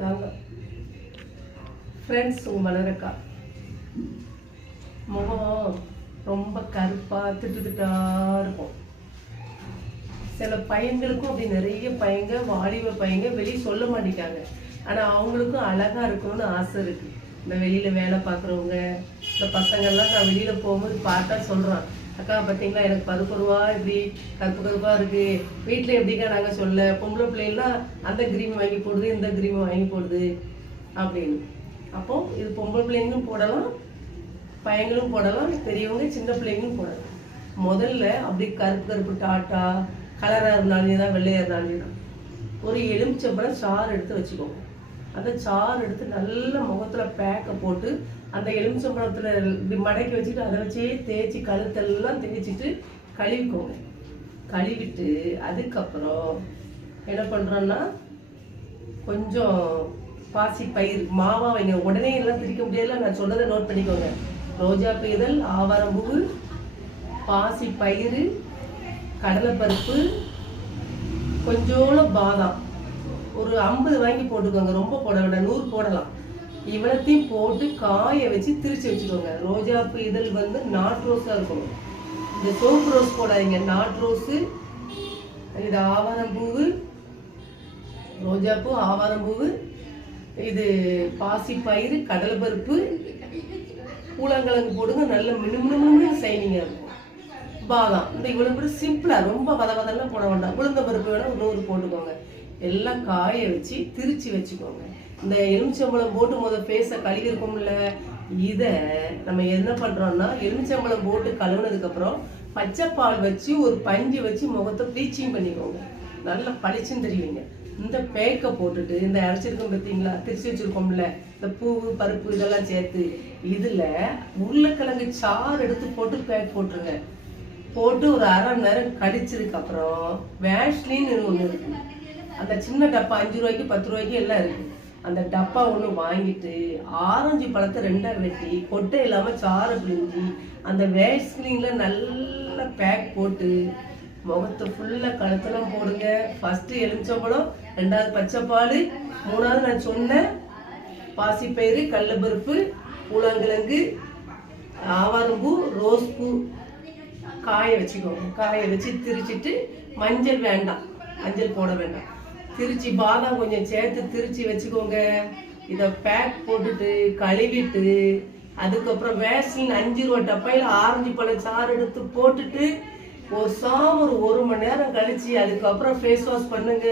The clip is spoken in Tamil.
நாங்கள் ஃப்ரெண்ட்ஸ் உங்கள் மலரக்கா முகம் ரொம்ப கருப்பாக திட்டுத்திட்டா இருக்கும். சில பையன்களுக்கும் அப்படி நிறைய பையங்க வாலிப பையங்க வெளியே சொல்ல மாட்டேங்காங்க. ஆனால் அவங்களுக்கும் அழகாக இருக்கணும்னு ஆசை இருக்குது. இந்த வெளியில் வேலை பார்க்குறவங்க இந்த பசங்கள்லாம் நான் வெளியில் போகும்போது பார்த்தா சொல்கிறான், அக்கா பார்த்தீங்களா எனக்கு பருப்பருவா இப்படி கருப்பு கருப்பாக இருக்குது, வீட்டில் எப்படிக்கா நாங்கள் சொல்ல, பொம்பளை பிள்ளைலாம் அந்த கிரீம் வாங்கி போடுது இந்த கிரீம் வாங்கி போடுது அப்படின்னு. அப்போ இது பொம்பளை பிள்ளைங்களும் போடலாம், பையங்களும் போடலாம், பெரியவங்க சின்ன பிள்ளைங்களும் போடலாம். முதல்ல அப்படி கருப்பு கருப்பு டாட்டா கலராக இருந்தாலும் தான் வெள்ளையாக இருந்தாலும் தான் ஒரு எலுமிச்சம்பழம் சாறு எடுத்து வச்சுக்கோங்க. அந்த சாறு எடுத்து நல்ல முகத்தில் பேக்கை போட்டு அந்த எலுமிச்சம்பழத்தில் இப்படி மடக்கி வச்சுட்டு அதை வச்சே தேய்ச்சி கழுத்தெல்லாம் தேய்ச்சிட்டு கழுவிக்கோங்க. கழுவிட்டு அதுக்கப்புறம் என்ன பண்ணுறோன்னா கொஞ்சம் பாசி பயிர் மாவா வைங்க. உடனே எல்லாம் திரிக்க முடியாதுல, நான் சொன்னதை நோட் பண்ணிக்கோங்க. ரோஜா இதழ், ஆவாரம்பூ, பாசி பயிறு, கடலைப்பருப்பு, கொஞ்சோண்டு பாதாம், ஒரு 50 வாங்கி போட்டுக்கோங்க. ரொம்ப போட வேண்டாம், 100 போடலாம். இவ்வளத்தையும் போட்டு காய வச்சு திரிச்சு வச்சுக்கோங்க. ரோஜா இதழ் வந்து நாட் ரோஸாக இருக்கணும். இந்த சோப்பு ரோஸ் போடாதீங்க, நாட் ரோஸு. இது ஆவாரம்பூவு, ரோஜாப்பூ, ஆவாரம்பூவு, இது பாசி பயிறு, கடலைப்பருப்பு, பூலாங்கிழங்கு போடுங்க. நல்ல மினுமினு சைனிங்காக இருக்கும். பாதாம், இந்த இவ்வளோ கூட சிம்பிளாக, ரொம்ப வதெல்லாம் போட வேண்டாம். உளுந்த பருப்பு வேணால் 100 போட்டுக்கோங்க. எல்லாம் காய வச்சு திரிச்சு வச்சுக்கோங்க. இந்த எலுமிச்சம்பழம் போட்டு ஃபேஸை கழுவி இருக்கோம்ல, இதை நம்ம என்ன பண்ணுறோம்னா எலுமிச்சம்பழம் போட்டு கழுவுனதுக்கப்புறம் பச்சை பால் வச்சு ஒரு பஞ்சு வச்சு முகத்தை ப்ளீச்சிங் பண்ணிக்கோங்க. நல்லா பளிச்சுன்னு தெரியுங்க. இந்த பேக்கை போட்டுட்டு இந்த அரைச்சிருக்கோம் பார்த்தீங்களா, திரிச்சு வச்சுருக்கோம்ல, இந்த பூ பருப்பு இதெல்லாம் சேர்த்து இதில் உருளைக்கிழங்கு சாறு எடுத்து போட்டு பேக் போட்டுருங்க. போட்டு ஒரு அரை மணி நேரம் கடிச்சதுக்கப்புறம் வேஷ்லின்னு ஒன்று இருக்கு. அந்த சின்ன டப்பா 5 ரூபாய்க்கு 10 ரூபாய்க்கு எல்லாம் இருக்கு. அந்த டப்பா ஒன்று வாங்கிட்டு ஆரஞ்சு பழத்தை 2ஆ வெட்டி கொட்டை இல்லாமல் சாறு பிழிஞ்சி அந்த வேஷ்லின்ல நல்லா பேக் போட்டு முகத்தை ஃபுல்லாக கழுத்தெல்லாம் போடுங்க. ஃபஸ்ட்டு எலுமிச்சம்பழம், 2வது பச்சைப்பால், 3வது நான் சொன்ன பாசிப்பயிறு, கடலைப்பருப்பு, பூலாங்கிழங்கு, ஆவாரம்பூ, ரோஸ் பூ காய வச்சுக்கோங்க. காய வச்சு திரிச்சிட்டு மஞ்சள் வேண்டாம், மஞ்சள் போட வேண்டாம், திரிச்சு பாதாம் கொஞ்சம் சேர்த்து திரிச்சு வச்சுக்கோங்க. இதை பேக் போட்டுட்டு கழுவிட்டு அதுக்கப்புறம் வேஸ்லின் 5 ரூபா டப்பையில் ஆரஞ்சு பழம் சாறு எடுத்து போட்டுட்டு ஒரு 1 மணி நேரம் கழிச்சு அதுக்கப்புறம் ஃபேஸ் வாஷ் பண்ணுங்க.